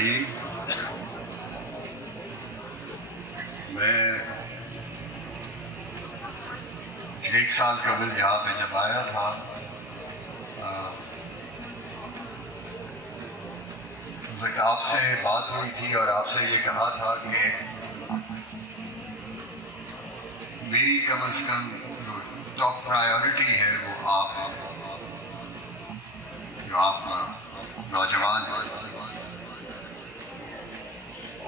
الرحیم. میں 1 سال قبل یہاں پہ جب آیا تھا آپ سے بات ہوئی تھی اور آپ سے یہ کہا تھا کہ میری کم از کم جو ٹاپ پرائیورٹی ہے وہ آپ نوجوان ہیں.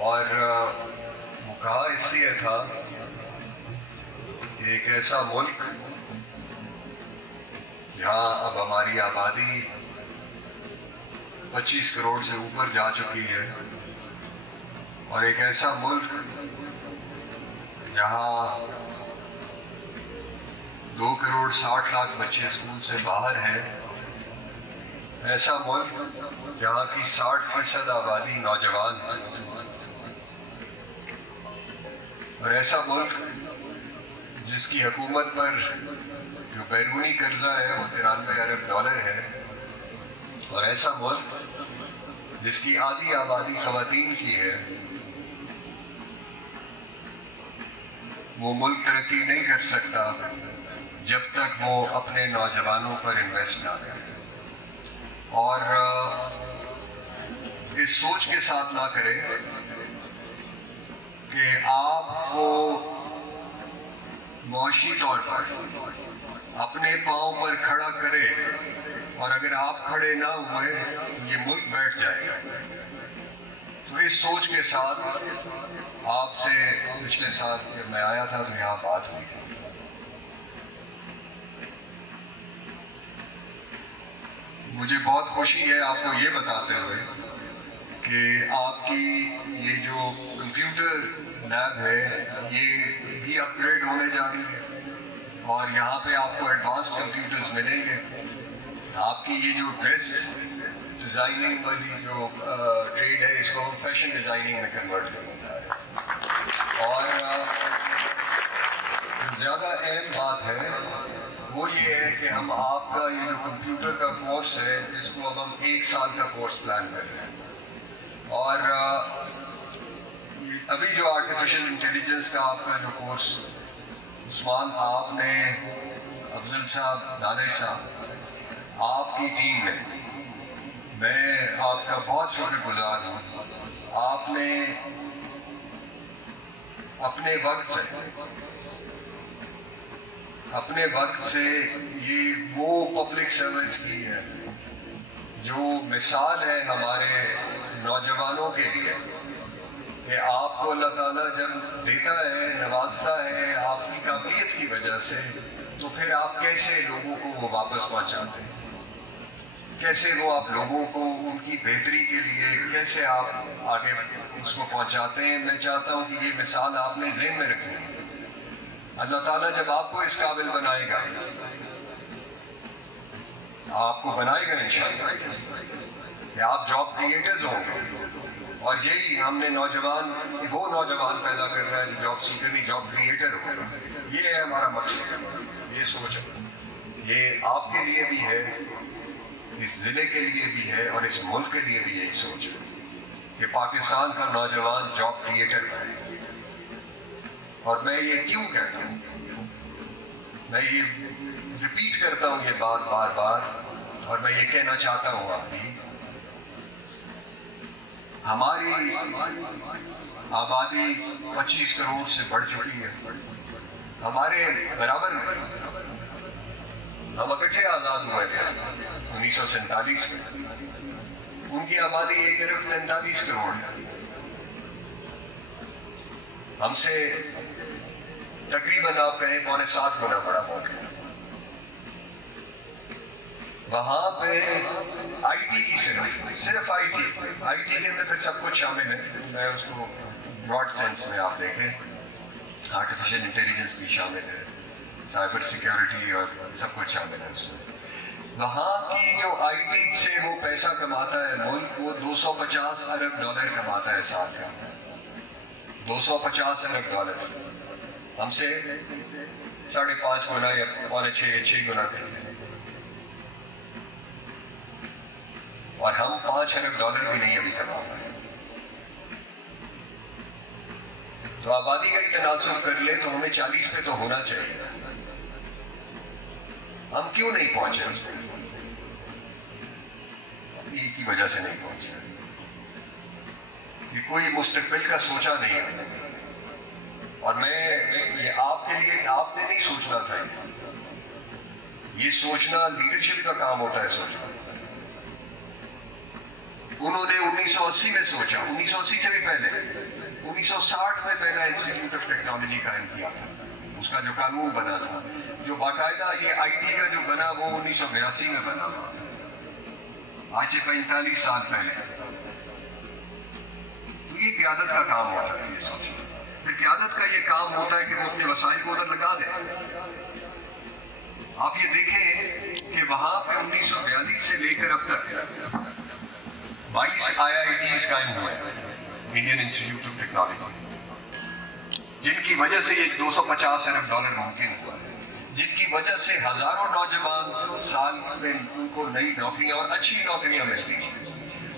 اور وہ کہا اس لیے تھا کہ ایک ایسا ملک جہاں اب ہماری آبادی 25 کروڑ سے اوپر جا چکی ہے، اور ایک ایسا ملک جہاں 2 کروڑ 60 لاکھ بچے اسکول سے باہر ہیں، ایسا ملک جہاں کی 60% آبادی نوجوان ہے، اور ایسا ملک جس کی حکومت پر جو بیرونی قرضہ ہے وہ 93 ارب ڈالر ہے، اور ایسا ملک جس کی آدھی آبادی خواتین کی ہے. وہ ملک ترقی نہیں کر سکتا جب تک وہ اپنے نوجوانوں پر انویسٹ نہ کرے، اور اس سوچ کے ساتھ نہ کرے کہ آپ کو معاشی طور پر اپنے پاؤں پر کھڑا کرے، اور اگر آپ کھڑے نہ ہوئے یہ ملک بیٹھ جائے گا. تو اس سوچ کے ساتھ آپ سے پچھلے سال جب میں آیا تھا تو یہاں بات ہوئی تھی. مجھے بہت خوشی ہے آپ کو یہ بتاتے ہوئے کہ آپ کی یہ جو کمپیوٹر لیب ہے یہ بھی اپ گریڈ ہونے جا رہی ہے، اور یہاں پہ آپ کو ایڈوانس کمپیوٹرز ملیں گے. آپ کی یہ جو ڈریس ڈیزائننگ والی جو ٹریڈ ہے اس کو ہم فیشن ڈیزائننگ میں کنورٹ کرنا چاہ رہے ہیں. اور زیادہ اہم بات ہے وہ یہ ہے کہ ہم آپ کا یہ جو کمپیوٹر کا کورس ہے اس کو اب ہم 1 سال کا کورس پلان کر رہے ہیں. اور ابھی جو آرٹیفیشل انٹیلیجنس کا آپ کا جو کورس عثمان آپ نے، افضل صاحب، دانش صاحب، آپ کی ٹیم میں آپ کا بہت شکر گزار ہوں. آپ نے اپنے وقت سے یہ وہ پبلک سروس کی ہے جو مثال ہے ہمارے نوجوانوں کے لیے کہ آپ کو اللہ تعالیٰ جب دیتا ہے، نوازتا ہے آپ کی قابلیت کی وجہ سے، تو پھر آپ کیسے لوگوں کو وہ واپس پہنچاتے ہیں، کیسے وہ آپ لوگوں کو ان کی بہتری کے لیے کیسے آپ آگے اس کو پہنچاتے ہیں. میں چاہتا ہوں کہ یہ مثال آپ نے ذہن میں رکھنی ہے. اللہ تعالیٰ جب آپ کو اس قابل بنائے گا، آپ کو بنائے گا انشاءاللہ کہ آپ جاب کریٹرز ہوں گے. اور یہی ہم نے وہ نوجوان پیدا کر رہا ہے جو جاب سیکر نہیں، جاب کریٹر ہو. یہ ہے ہمارا مقصد، یہ سوچ ہے. یہ آپ کے لیے بھی ہے، اس ضلع کے لیے بھی ہے، اور اس ملک کے لیے بھی یہی سوچ ہے کہ پاکستان کا نوجوان جاب کریٹر بنے. اور میں یہ کیوں کہتا ہوں، میں یہ ریپیٹ کرتا ہوں یہ بات بار بار، اور میں یہ کہنا چاہتا ہوں آپ بھی، ہماری آبادی 25 کروڑ سے بڑھ چکی ہے. ہمارے برابر میں ہم اکٹھے آزاد ہوئے تھے 1947 میں. ان کی آبادی 1 ارب 43 کروڑ ہے. ہم سے تقریباً آپ کہیں 6.25 گنا بڑا ملک ہے. وہاں پہ آئی ٹی کی صرف آئی ٹی کے اندر سب کچھ شامل ہے. میں اس کو براڈ سینس میں آپ دیکھیں، آرٹیفیشل انٹیلیجنس بھی شامل ہے، سائبر سیکیورٹی اور سب کچھ شامل ہے اس میں. وہاں کی جو آئی ٹی سے وہ پیسہ کماتا ہے ملک، وہ 250 ارب ڈالر کماتا ہے سال کا. 250 ارب ڈالر. ہم سے 5.5 گنا یا 6.5 گنا کرتے ہیں. اور ہم 5 ارب ڈالر بھی نہیں ابھی کما پائے. تو آبادی کا ہی تناسب کر لے تو ہمیں 40 پہ تو ہونا چاہیے. ہم کیوں نہیں پہنچے؟ ایک کی وجہ سے نہیں پہنچے. یہ کوئی مستقبل کا سوچا نہیں ہے. اور میں یہ آپ کے لیے آپ نے نہیں سوچنا تھا. یہ سوچنا لیڈرشپ کا کام ہوتا ہے. سوچنا انہوں نے 1980 میں سوچا. 1980 سے بھی پہلے 1960 میں پہلا انسٹیٹیوٹ آف ٹیکنالوجی قائم کیا تھا. اس کا جو قانون بنا تھا, جو باقاعدہ یہ آئی ٹی کا جو بنا, وہ 1982 میں بنا. آج سے 45 سال پہلے. تو یہ قیادت کا کام ہوتا ہے. یہ سوچنا پھر قیادت کا یہ کام ہوتا ہے کہ وہ اپنے وسائل کو ادھر لگا دے. آپ یہ دیکھیں کہ وہاں پہ 1942 سے لے کر اب تک 22 IITs قائم ہوئے, انڈین انسٹیٹیوٹ آف ٹیکنالوجی, جن کی وجہ سے یہ $250 ارب ممکن ہوا, جن کی وجہ سے ہزاروں نوجوان سال میں ان کو نئی نوکریاں اور اچھی نوکریاں ملتی ہیں,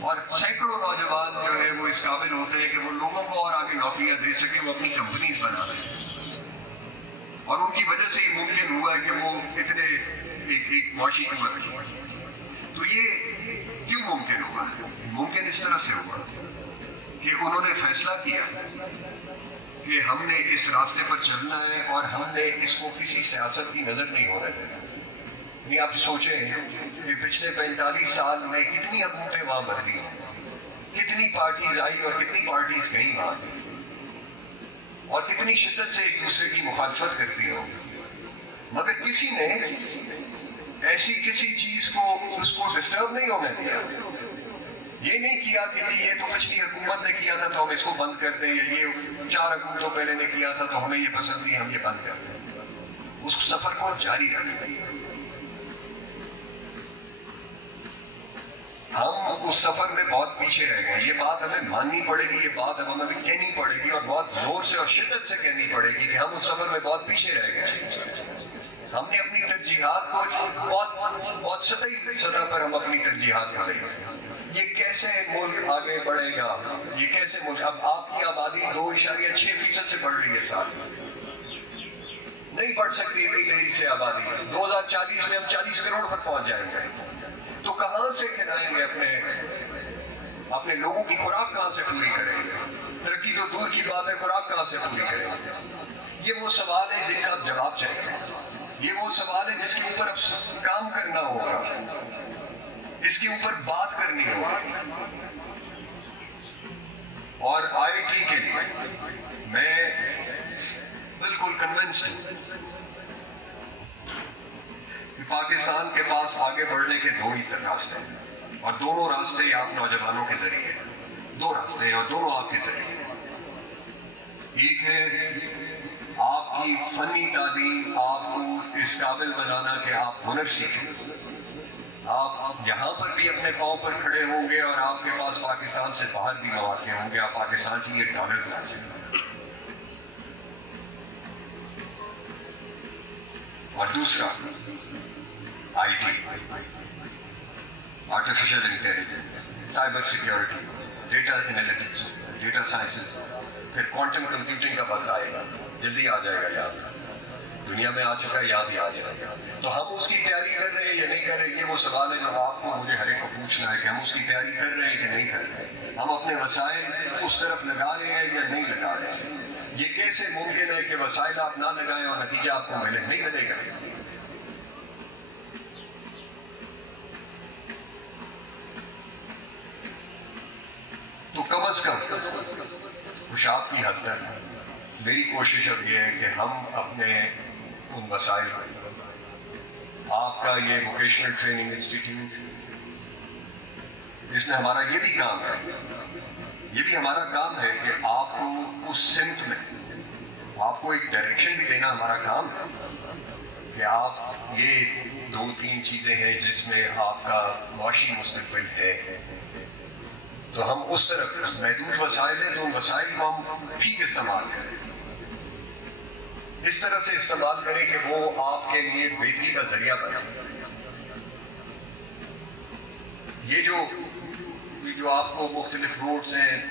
اور سینکڑوں نوجوان جو ہے وہ اس قابل ہوتے ہیں کہ وہ لوگوں کو اور آگے نوکریاں دے سکیں, وہ اپنی کمپنیز بنا رہے ہیں. اور ان کی وجہ سے یہ ممکن ہوا ہے کہ وہ اتنے ایک معاشی قیمت. تو یہ کیوں ممکن ہوا؟ ممکن اس طرح سے ہوا کہ انہوں نے فیصلہ کیا کہ ہم نے اس راستے پر چلنا ہے اور ہم نے اس کو کسی سیاست کی نظر نہیں ہونے دینا. نہیں, آپ سوچیں کہ پچھلے 45 سال میں کتنی حکومتیں وہاں بدلی ہیں, کتنی پارٹیز آئی اور کتنی پارٹیز گئیں وہاں, اور کتنی شدت سے ایک دوسرے کی مخالفت کرتی ہو, مگر کسی نے ایسی کسی چیز کو اس کو ڈسٹرب نہیں ہونے دیا. یہ نہیں کیا کہ یہ تو پچھلی حکومت نے کیا تھا تو ہم اس کو بند کر دیں, یا یہ 4 حکومتوں پہلے نے کیا تھا تو ہمیں یہ پسند نہیں, ہم یہ بند کر دیں. اس سفر کو جاری رکھیں. ہم اس سفر میں بہت پیچھے رہ گئے. یہ بات ہمیں ماننی پڑے گی, یہ بات ہمیں کہنی پڑے گی, اور بہت زور سے اور شدت سے کہنی پڑے گی کہ ہم اس سفر میں بہت پیچھے رہ گئے. ہم نے اپنی ترجیحات کو بہت سطحی سطح پر ہم اپنی ترجیحات کو لے گئے. یہ کیسے ملک آگے بڑھے گا, یہ کیسے ملک, اب آپ کی آبادی 2.6% سے بڑھ رہی ہے سال میں. نہیں بڑھ سکتی اتنی تیزی سے آبادی. 2040 میں ہم 40 کروڑ پر پہنچ جائیں گے. تو کہاں سے کھلائیں گے اپنے لوگوں کی خوراک کہاں سے پوری کریں گے؟ ترقی تو دور کی بات ہے, خوراک کہاں سے پوری کریں گے؟ یہ وہ سوال ہے جن کا اب جواب چاہیے. یہ وہ سوال ہے جس کے اوپر اب کام کرنا ہوگا, اس کے اوپر بات کرنی ہوگی. اور IIT کے لیے میں بالکل کنونسڈ ہوں کہ پاکستان کے پاس آگے بڑھنے کے 2 ہی راستے ہیں, اور دونوں راستے آپ نوجوانوں کے ذریعے ہیں. 2 راستے ہیں اور دونوں آپ کے ذریعے ہیں. ایک ہے آپ کی فنی تعلیم, آپ کو اس قابل بنانا کہ آپ ہنر سیکھیں. آپ یہاں پر بھی اپنے پاؤں پر کھڑے ہوں گے, اور آپ کے پاس پاکستان سے باہر بھی مواقع ہوں گے, آپ پاکستان کی یہ ڈالرز لا سکیں. اور دوسرا IT, artificial intelligence, cyber security, data analytics, data sciences, پھر کوانٹم کمپیوٹنگ کا وقت آئے گا, جلدی آ جائے گا. یاد دنیا میں آ چکا ہے, یاد ہی آ جائے گا. تو ہم اس کی تیاری کر رہے ہیں یا نہیں کر رہے, یہ وہ سوال ہے جو آپ کو مجھے ہر ایک کو پوچھنا ہے کہ ہم اس کی تیاری کر رہے ہیں کہ نہیں کر رہے ہیں. ہم اپنے وسائل اس طرف لگا رہے ہیں یا نہیں لگا رہے ہیں. یہ کیسے ممکن ہے کہ وسائل آپ نہ لگائیں اور نتیجہ آپ کو ملے؟ نہیں ملے گا. تو کم از کم کچھ آپ کی حد تک میری کوشش اب یہ ہے کہ ہم اپنے ان وسائل, آپ کا یہ ووکیشنل ٹریننگ انسٹیٹیوٹ, اس میں ہمارا یہ بھی کام ہے, یہ بھی ہمارا کام ہے کہ آپ کو اس سمت میں آپ کو ایک ڈائریکشن بھی دینا ہمارا کام ہے کہ آپ یہ 2-3 چیزیں ہیں جس میں آپ کا معاشی مستقبل ہے. تو ہم اس طرف محدود وسائل ہیں تو ان وسائل کو ہم ٹھیک استعمال کریں, اس طرح سے استعمال کریں کہ وہ آپ کے لیے بہتری کا ذریعہ بنے. یہ جو آپ کو مختلف روڈز ہیں,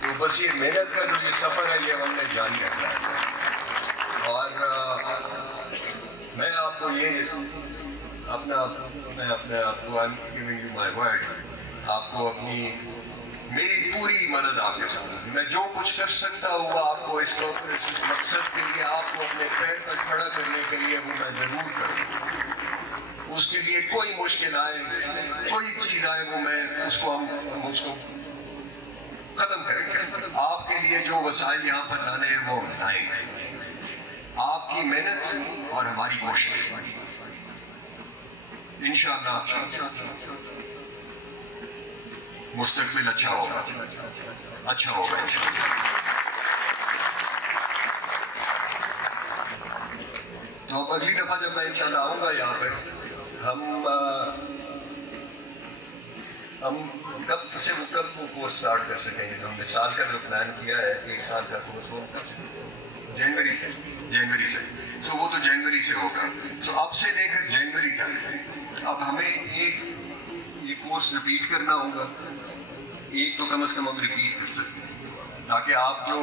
تو بس یہ محنت کا جو یہ سفر ہے یہ ہم نے جاری رکھنا ہے. اور میں آپ کو یہ میں اپنے آپ کو I'm giving you my word, آپ کو اپنی میری پوری مدد آپ کے ساتھ. میں جو کچھ کر سکتا ہوں آپ کو اس مقصد کے لیے, آپ کو اپنے پیر پر کھڑا کرنے کے لیے وہ میں ضرور کروں. اس کے لیے کوئی مشکل آئے, کوئی چیز آئے, وہ میں اس کو ختم کریں گے. آپ کے لیے جو وسائل یہاں پر لانے ہیں وہ لائیں گے. آپ کی محنت اور ہماری کوشش انشاءاللہ مستقبل اچھا ہوگا انشاءاللہ. تو اب اگلی دفعہ جب میں انشاءاللہ آؤں گا یہاں پہ, ہم کب سے کب وہ کورس اسٹارٹ کر سکیں گے؟ ہم نے سال کا جو پلان کیا ہے 1 سال کا کورس, وہ کب سے؟ جنوری سے. سو وہ تو جنوری سے ہوگا. سو اب سے لے کر جنوری تک اب ہمیں یہ کورس ریپیٹ کرنا ہوگا. ایک تو کم از کم ہم ریپیٹ کر سکتے ہیں تاکہ آپ جو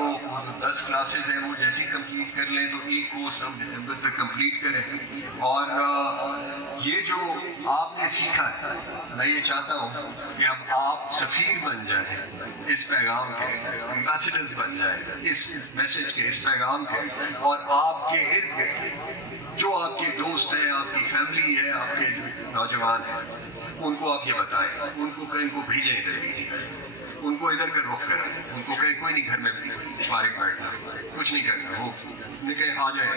10 کلاسز ہیں وہ جیسی کمپلیٹ کر لیں, تو ایک کورس ہم دسمبر تک کمپلیٹ کریں. اور یہ جو آپ نے سیکھا ہے, میں یہ چاہتا ہوں کہ اب آپ سفیر بن جائیں اس پیغام کے, ایمبیسیڈرز بن جائیں اس میسج کے, اس پیغام کے. اور آپ کے ارد گرد جو آپ کے دوست ہیں, آپ کی فیملی ہے, آپ کے نوجوان ہیں, ان کو آپ یہ بتائیں, ان کو کہیں کو بھیجیں ادھر, ان کو ادھر کا رخ کریں, ان کو کہیں کوئی نہیں گھر میں فارغ بیٹھنا, کچھ نہیں کرنا, وہ کہیں آ جائیں.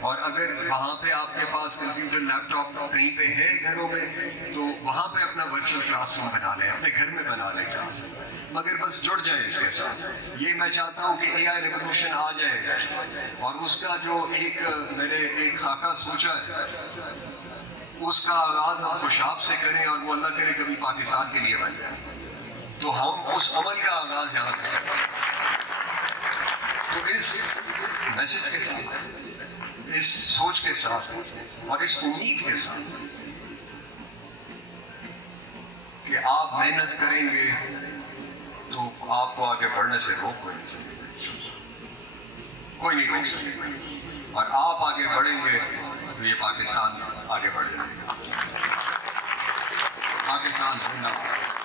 اور اگر وہاں پہ آپ کے پاس کمپیوٹر لیپ ٹاپ کہیں پہ ہے گھروں میں, تو وہاں پہ اپنا ورچوئل کلاس روم بنا لیں, اپنے گھر میں بنا لیں کلاس, مگر بس جڑ جائیں اس کے ساتھ. یہ میں چاہتا ہوں کہ اے آئی ریولوشن آ جائے گا, اور اس کا جو میں نے ایک خاکہ سوچا ہے, اس کا آغاز ہم خوشاب سے کریں, اور وہ اللہ کرے کبھی پاکستان کے لیے بن جائے. تو ہم اس عمل کا آغاز یہاں سے کریں. تو اس میسج کے ساتھ, اس سوچ کے ساتھ, اور اس امید کے ساتھ کہ آپ محنت کریں گے تو آپ کو آگے بڑھنے سے روک کوئی نہیں سکے, کوئی نہیں روک سکے. اور آپ آگے بڑھیں گے تو یہ پاکستان آگے بڑھ جائے گا. پاکستان زندہ باد.